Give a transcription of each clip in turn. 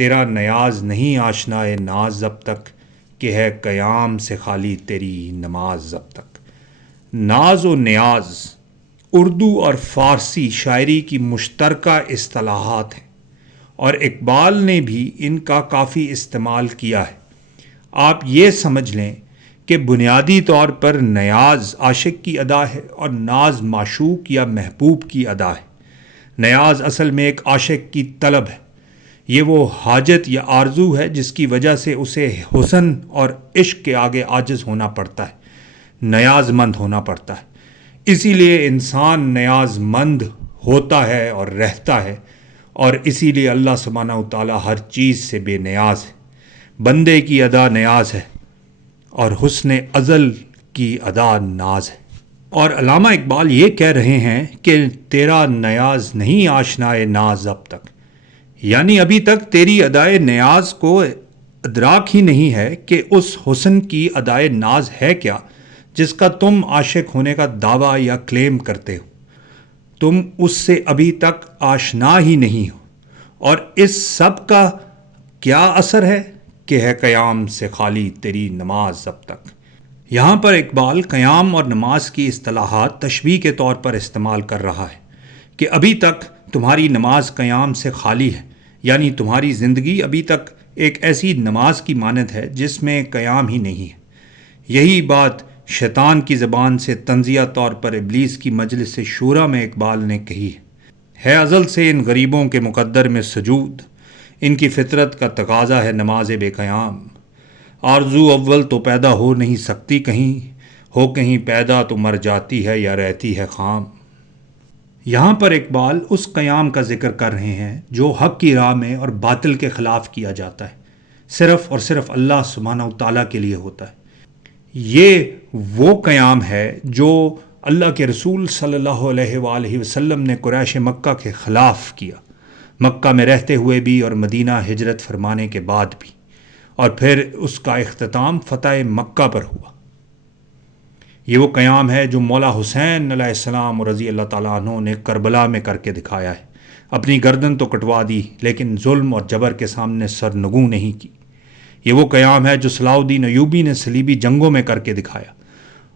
تیرا نیاز نہیں آشنا ناز اب تک، کہ ہے قیام سے خالی تیری نماز اب تک۔ ناز و نیاز اردو اور فارسی شاعری کی مشترکہ اصطلاحات ہیں، اور اقبال نے بھی ان کا کافی استعمال کیا ہے۔ آپ یہ سمجھ لیں کہ بنیادی طور پر نیاز عاشق کی ادا ہے اور ناز معشوق یا محبوب کی ادا ہے۔ نیاز اصل میں ایک عاشق کی طلب ہے، یہ وہ حاجت یا آرزو ہے جس کی وجہ سے اسے حسن اور عشق کے آگے عاجز ہونا پڑتا ہے، نیاز مند ہونا پڑتا ہے۔ اسی لیے انسان نیاز مند ہوتا ہے اور رہتا ہے، اور اسی لیے اللہ سبحانہ و تعالیٰ ہر چیز سے بے نیاز ہے۔ بندے کی ادا نیاز ہے اور حسن ازل کی ادا ناز ہے۔ اور علامہ اقبال یہ کہہ رہے ہیں کہ تیرا نیاز نہیں آشنا ناز اب تک، یعنی ابھی تک تیری ادائے نیاز کو ادراک ہی نہیں ہے کہ اس حسن کی ادائے ناز ہے کیا جس کا تم عاشق ہونے کا دعویٰ یا کلیم کرتے ہو۔ تم اس سے ابھی تک آشنا ہی نہیں ہو، اور اس سب کا کیا اثر ہے کہ ہے قیام سے خالی تیری نماز اب تک۔ یہاں پر اقبال قیام اور نماز کی اصطلاحات تشبیہ کے طور پر استعمال کر رہا ہے کہ ابھی تک تمہاری نماز قیام سے خالی ہے، یعنی تمہاری زندگی ابھی تک ایک ایسی نماز کی مانند ہے جس میں قیام ہی نہیں ہے۔ یہی بات شیطان کی زبان سے تنزیہ طور پر ابلیس کی مجلس شورا میں اقبال نے کہی ہے ازل سے ان غریبوں کے مقدر میں سجود، ان کی فطرت کا تقاضا ہے نماز بے قیام۔ آرزو اول تو پیدا ہو نہیں سکتی کہیں، ہو کہیں پیدا تو مر جاتی ہے یا رہتی ہے خام۔ یہاں پر اقبال اس قیام کا ذکر کر رہے ہیں جو حق کی راہ میں اور باطل کے خلاف کیا جاتا ہے، صرف اور صرف اللہ سبحانہ و تعالیٰ کے لیے ہوتا ہے۔ یہ وہ قیام ہے جو اللہ کے رسول صلی اللہ علیہ وآلہ وسلم نے قریش مکہ کے خلاف کیا، مکہ میں رہتے ہوئے بھی اور مدینہ ہجرت فرمانے کے بعد بھی، اور پھر اس کا اختتام فتح مکہ پر ہوا۔ یہ وہ قیام ہے جو مولا حسین علیہ السلام رضی اللہ تعالیٰ عنہ نے کربلا میں کر کے دکھایا ہے۔ اپنی گردن تو کٹوا دی لیکن ظلم اور جبر کے سامنے سر نگوں نہیں کی۔ یہ وہ قیام ہے جو صلاح الدین ایوبی نے صلیبی جنگوں میں کر کے دکھایا،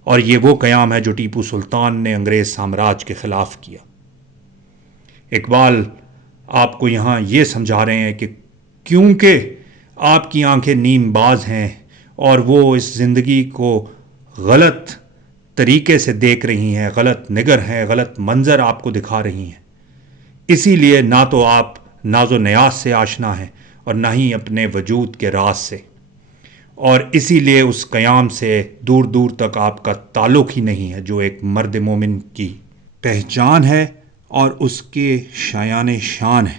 اور یہ وہ قیام ہے جو ٹیپو سلطان نے انگریز سامراج کے خلاف کیا۔ اقبال آپ کو یہاں یہ سمجھا رہے ہیں کہ کیونکہ آپ کی آنکھیں نیم باز ہیں اور وہ اس زندگی کو غلط طریقے سے دیکھ رہی ہیں، غلط نگر ہیں، غلط منظر آپ کو دکھا رہی ہیں، اسی لیے نہ تو آپ ناز و نیاز سے آشنا ہیں اور نہ ہی اپنے وجود کے راز سے، اور اسی لیے اس قیام سے دور دور تک آپ کا تعلق ہی نہیں ہے جو ایک مرد مومن کی پہچان ہے اور اس کے شایان شان ہے۔